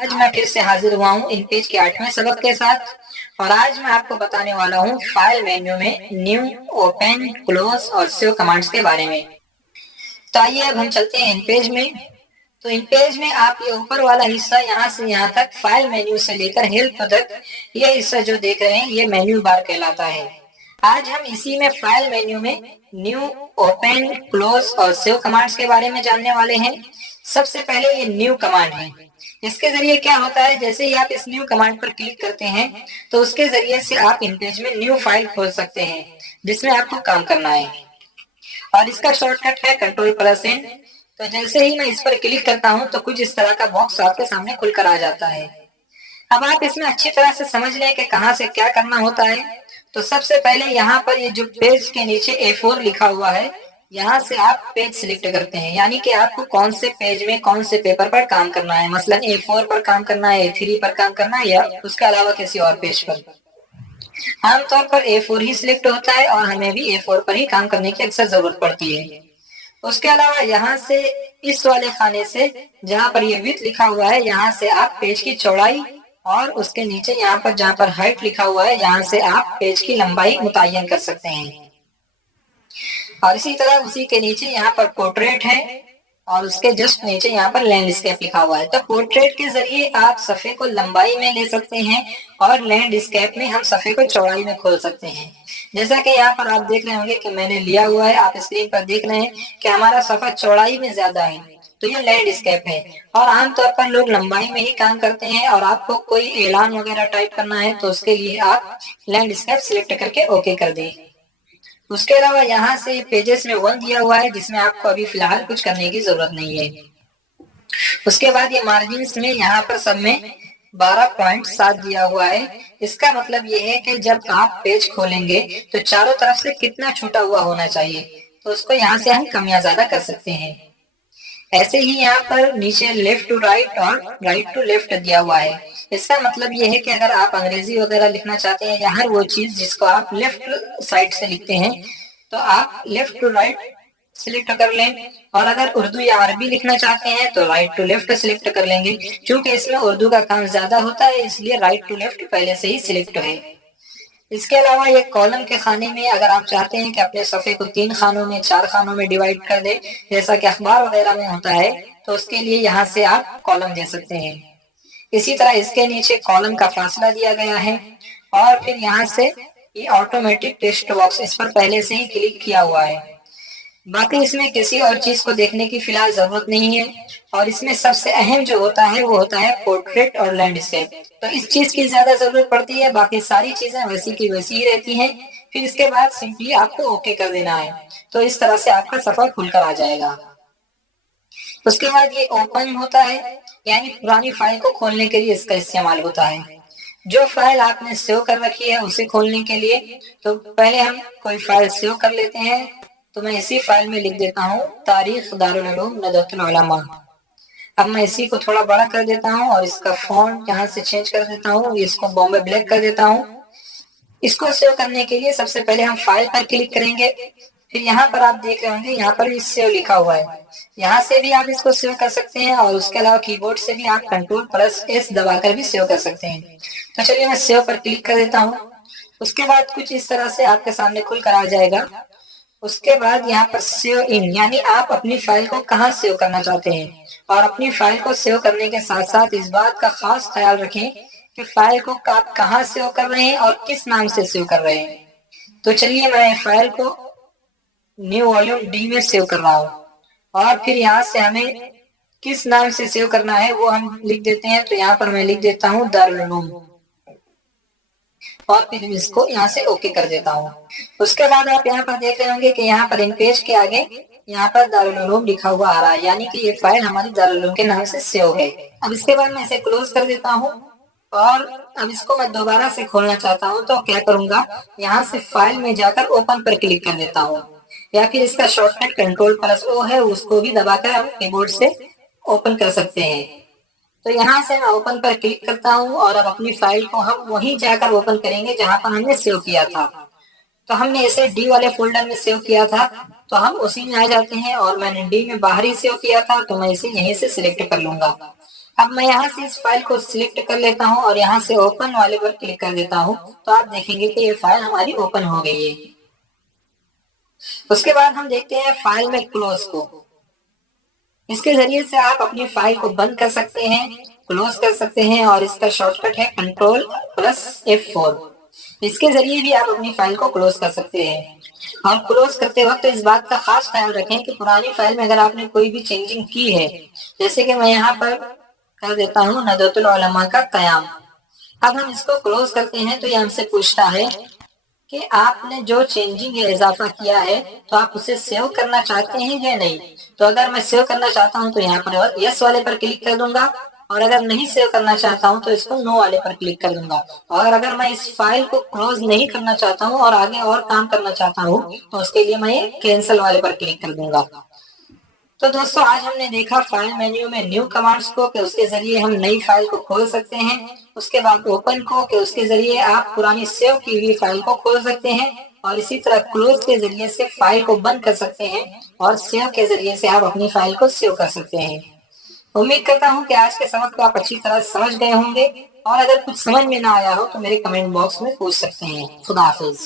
आज मैं फिर से हाजिर हुआ हूँ इन पेज के 8वें सबक के साथ। और आज मैं आपको बताने वाला हूँ फाइल मेन्यू में न्यू, ओपन, क्लोज और सेव कमांड्स के बारे में। तो आइए अब हम चलते हैं इन पेज में। तो इन पेज में आप ये ऊपर वाला हिस्सा यहाँ से यहाँ तक फाइल मेन्यू से लेकर हेल्प तक, ये हिस्सा जो देख रहे हैं ये मेन्यू बार कहलाता है। आज हम इसी में फाइल मेन्यू में न्यू, ओपन, क्लोज और सेव कमांड्स के बारे में जानने वाले हैं। सबसे पहले ये न्यू कमांड है। इसके जरिए क्या होता है, जैसे ही आप इस न्यू कमांड पर क्लिक करते हैं तो उसके जरिए से आप इन पेज में न्यू फाइल खोल सकते हैं जिसमें आपको काम करना है। और इसका शॉर्टकट है Ctrl+N। तो जैसे ही मैं इस पर क्लिक करता हूं तो कुछ इस तरह का बॉक्स आपके सामने खुलकर आ जाता है। अब आप इसमें अच्छी तरह से समझ लें कि कहां से क्या करना होता है। तो सबसे पहले यहाँ पर ये जो पेज के नीचे A4 लिखा हुआ है, यहाँ से आप पेज सिलेक्ट करते हैं, यानी कि आपको कौन से पेज में कौन से पेपर पर काम करना है। मसलन A4 पर काम करना है, A3 पर काम करना है या उसके अलावा किसी और पेज पर। आमतौर पर A4 ही सिलेक्ट होता है और हमें भी A4 पर ही काम करने की अक्सर जरूरत पड़ती है। उसके अलावा यहाँ से इस वाले खाने से जहाँ पर ये विड्थ लिखा हुआ है, यहाँ से आप पेज की चौड़ाई और उसके नीचे यहाँ पर जहाँ पर हाइट लिखा हुआ है, यहाँ से आप पेज की लंबाई मुतय्यन कर सकते हैं। और इसी तरह उसी के नीचे यहाँ पर पोर्ट्रेट है और उसके जस्ट नीचे यहाँ पर लैंडस्केप लिखा हुआ है। तो पोर्ट्रेट के जरिए आप सफ़े को लंबाई में ले सकते हैं और लैंडस्केप में हम सफ़े को चौड़ाई में खोल सकते हैं। जैसा कि यहाँ पर आप देख रहे होंगे कि मैंने लिया हुआ है, आप स्क्रीन पर देख रहे हैं कि हमारा सफ़ा चौड़ाई में ज्यादा है, तो ये लैंडस्केप है। और आमतौर पर लोग लंबाई में ही काम करते हैं और आपको कोई ऐलान वगैरह टाइप करना है तो उसके लिए आप लैंडस्केप सिलेक्ट करके ओके कर दें। उसके अलावा यहाँ से पेजेस में 1 दिया हुआ है जिसमें आपको अभी फिलहाल कुछ करने की जरूरत नहीं है। उसके बाद ये मार्जिन्स में यहाँ पर सब में 12.7 दिया हुआ है। इसका मतलब ये है कि जब आप पेज खोलेंगे तो चारों तरफ से कितना छूटा हुआ होना चाहिए, तो उसको यहाँ से हम कम या ज्यादा कर सकते हैं। ऐसे ही यहाँ पर नीचे लेफ्ट टू राइट और राइट टू लेफ्ट दिया हुआ है। इसका मतलब ये है कि अगर आप अंग्रेजी वगैरह लिखना चाहते हैं या हर वो चीज जिसको आप लेफ्ट साइड से लिखते हैं तो आप लेफ्ट टू राइट सिलेक्ट कर लें, और अगर उर्दू या अरबी लिखना चाहते हैं तो राइट टू लेफ्ट सिलेक्ट कर लेंगे। क्योंकि इसमें उर्दू का काम ज्यादा होता है इसलिए राइट टू लेफ्ट पहले से ही सिलेक्ट है। इसके अलावा ये कॉलम के खाने में अगर आप चाहते हैं कि अपने सफ़े को 3 खानों में 4 खानों में डिवाइड कर दे, जैसा कि अखबार वगैरह में होता है, तो उसके लिए यहाँ से आप कॉलम दे सकते हैं। इसी तरह इसके नीचे कॉलम का फासला दिया गया है और फिर यहाँ से ये ऑटोमेटिक टेक्स्ट बॉक्स, इस पर पहले से ही क्लिक किया हुआ है। बाकी इसमें किसी और चीज को देखने की फिलहाल जरूरत नहीं है। और इसमें सबसे अहम जो होता है वो होता है पोर्ट्रेट और लैंडस्केप। तो इस चीज की ज्यादा जरूरत पड़ती है, बाकी सारी चीजें वैसी की वैसी ही रहती हैं। फिर इसके बाद सिंपली आपको ओके कर देना है, तो इस तरह से आपका सफर खुलकर आ जाएगा। उसके बाद ये ओपन होता है, यानी पुरानी फाइल को खोलने के लिए इसका इस्तेमाल होता है। जो फाइल आपने सेव कर रखी है उसे खोलने के लिए, तो पहले हम कोई फाइल सेव कर लेते हैं। तो मैं इसी फाइल में लिख देता हूँ तारीख दारुल उलूम नदवतुल उलमा। अब मैं इसी को थोड़ा बड़ा कर देता हूँ और इसका फॉन्ट यहाँ से चेंज कर देता हूँ, इसको बॉम्बे ब्लैक कर देता हूँ। इसको सेव करने के लिए सबसे पहले हम फाइल पर क्लिक करेंगे। फिर यहाँ पर आप देख रहे होंगे यहाँ पर सेव लिखा हुआ है, यहाँ से भी आप इसको सेव कर सकते हैं और उसके अलावा कीबोर्ड से भी आप Ctrl+S दबाकर भी सेव कर सकते हैं। तो चलिए मैं सेव पर क्लिक कर देता हूँ। उसके बाद कुछ इस तरह से आपके सामने खुल कर आ जाएगा। उसके बाद यहाँ पर सेव इन, यानी आप अपनी फाइल को कहाँ सेव करना चाहते हैं, और अपनी फाइल को सेव करने के साथ साथ इस बात का खास ख्याल रखें कि फाइल को आप कहाँ सेव कर रहे हैं और किस नाम से सेव कर रहे हैं। तो चलिए मैं फाइल को न्यू वॉल्यूम डी में सेव कर रहा हूँ और फिर यहाँ से हमें किस नाम से सेव करना है वो हम लिख देते हैं। तो यहाँ पर मैं लिख देता हूँ दारुल उलूम और फिर इसको यहाँ से ओके कर देता हूँ। उसके बाद आप यहाँ पर देख रहे होंगे कि यहाँ पर इन पेज के आगे यहाँ पर दारुल उलूम लिखा हुआ आ रहा है, यानी कि ये फाइल हमारी दारुल उलूम के नाम से सेव है। अब इसके बाद मैं इसे क्लोज कर देता हूँ और अब इसको मैं दोबारा से खोलना चाहता हूँ तो क्या करूंगा, यहाँ से फाइल में जाकर ओपन पर क्लिक कर देता हूँ, या फिर इसका शॉर्टकट Ctrl+O है, उसको भी दबाकर आप कीबोर्ड से ओपन कर सकते हैं। तो यहाँ से मैं ओपन पर क्लिक करता हूँ और अब अपनी फाइल को हम वहीं जाकर ओपन करेंगे जहाँ पर हमने सेव किया था। तो हमने इसे डी वाले फोल्डर में सेव किया था तो हम उसी में आ जाते हैं, और मैंने डी में बाहरी सेव किया था तो मैं इसे यहीं से सिलेक्ट कर लूंगा। अब मैं यहाँ से इस फाइल को सिलेक्ट कर लेता हूँ और यहाँ से ओपन वाले पर क्लिक कर देता हूँ, तो आप देखेंगे कि ये फाइल हमारी ओपन हो गई है। उसके बाद हम देखते हैं फाइल में क्लोज को। इसके जरिए से आप अपनी फाइल को बंद कर सकते हैं, क्लोज कर सकते हैं, और इसका शॉर्टकट है Ctrl+F4। इसके जरिए भी आप अपनी फाइल को क्लोज कर सकते हैं। और क्लोज करते वक्त इस बात का खास ख्याल रखें कि पुरानी फाइल में अगर आपने कोई भी चेंजिंग की है, जैसे कि मैं यहाँ पर कर देता हूँ नदवतुल उलमा का क़याम। अब हम इसको क्लोज करते हैं तो ये हमसे पूछता है कि आपने जो चेंजिंग या इजाफा किया है तो आप उसे सेव करना चाहते हैं या नहीं। तो अगर मैं सेव करना चाहता हूं तो यहाँ पर यस वाले पर क्लिक कर दूंगा, और अगर नहीं सेव करना चाहता हूं तो इसको नो वाले पर क्लिक कर दूंगा। और अगर मैं इस फाइल को क्लोज नहीं करना चाहता हूं और आगे और काम करना चाहता हूं तो उसके लिए मैं कैंसिल वाले पर क्लिक कर दूंगा। तो दोस्तों, आज हमने देखा फाइल मेन्यू में न्यू कमांड्स को कि उसके जरिए हम नई फाइल को खोल सकते हैं, उसके बाद ओपन को कि उसके जरिए आप पुरानी सेव की हुई फाइल को खोल सकते हैं, और इसी तरह क्लोज के जरिए से फाइल को बंद कर सकते हैं, और सेव के जरिए से आप अपनी फाइल को सेव कर सकते हैं। उम्मीद करता हूँ कि आज के सबक को आप अच्छी तरह समझ गए होंगे, और अगर कुछ समझ में ना आया हो तो मेरे कमेंट बॉक्स में पूछ सकते हैं। खुदा हाफिज।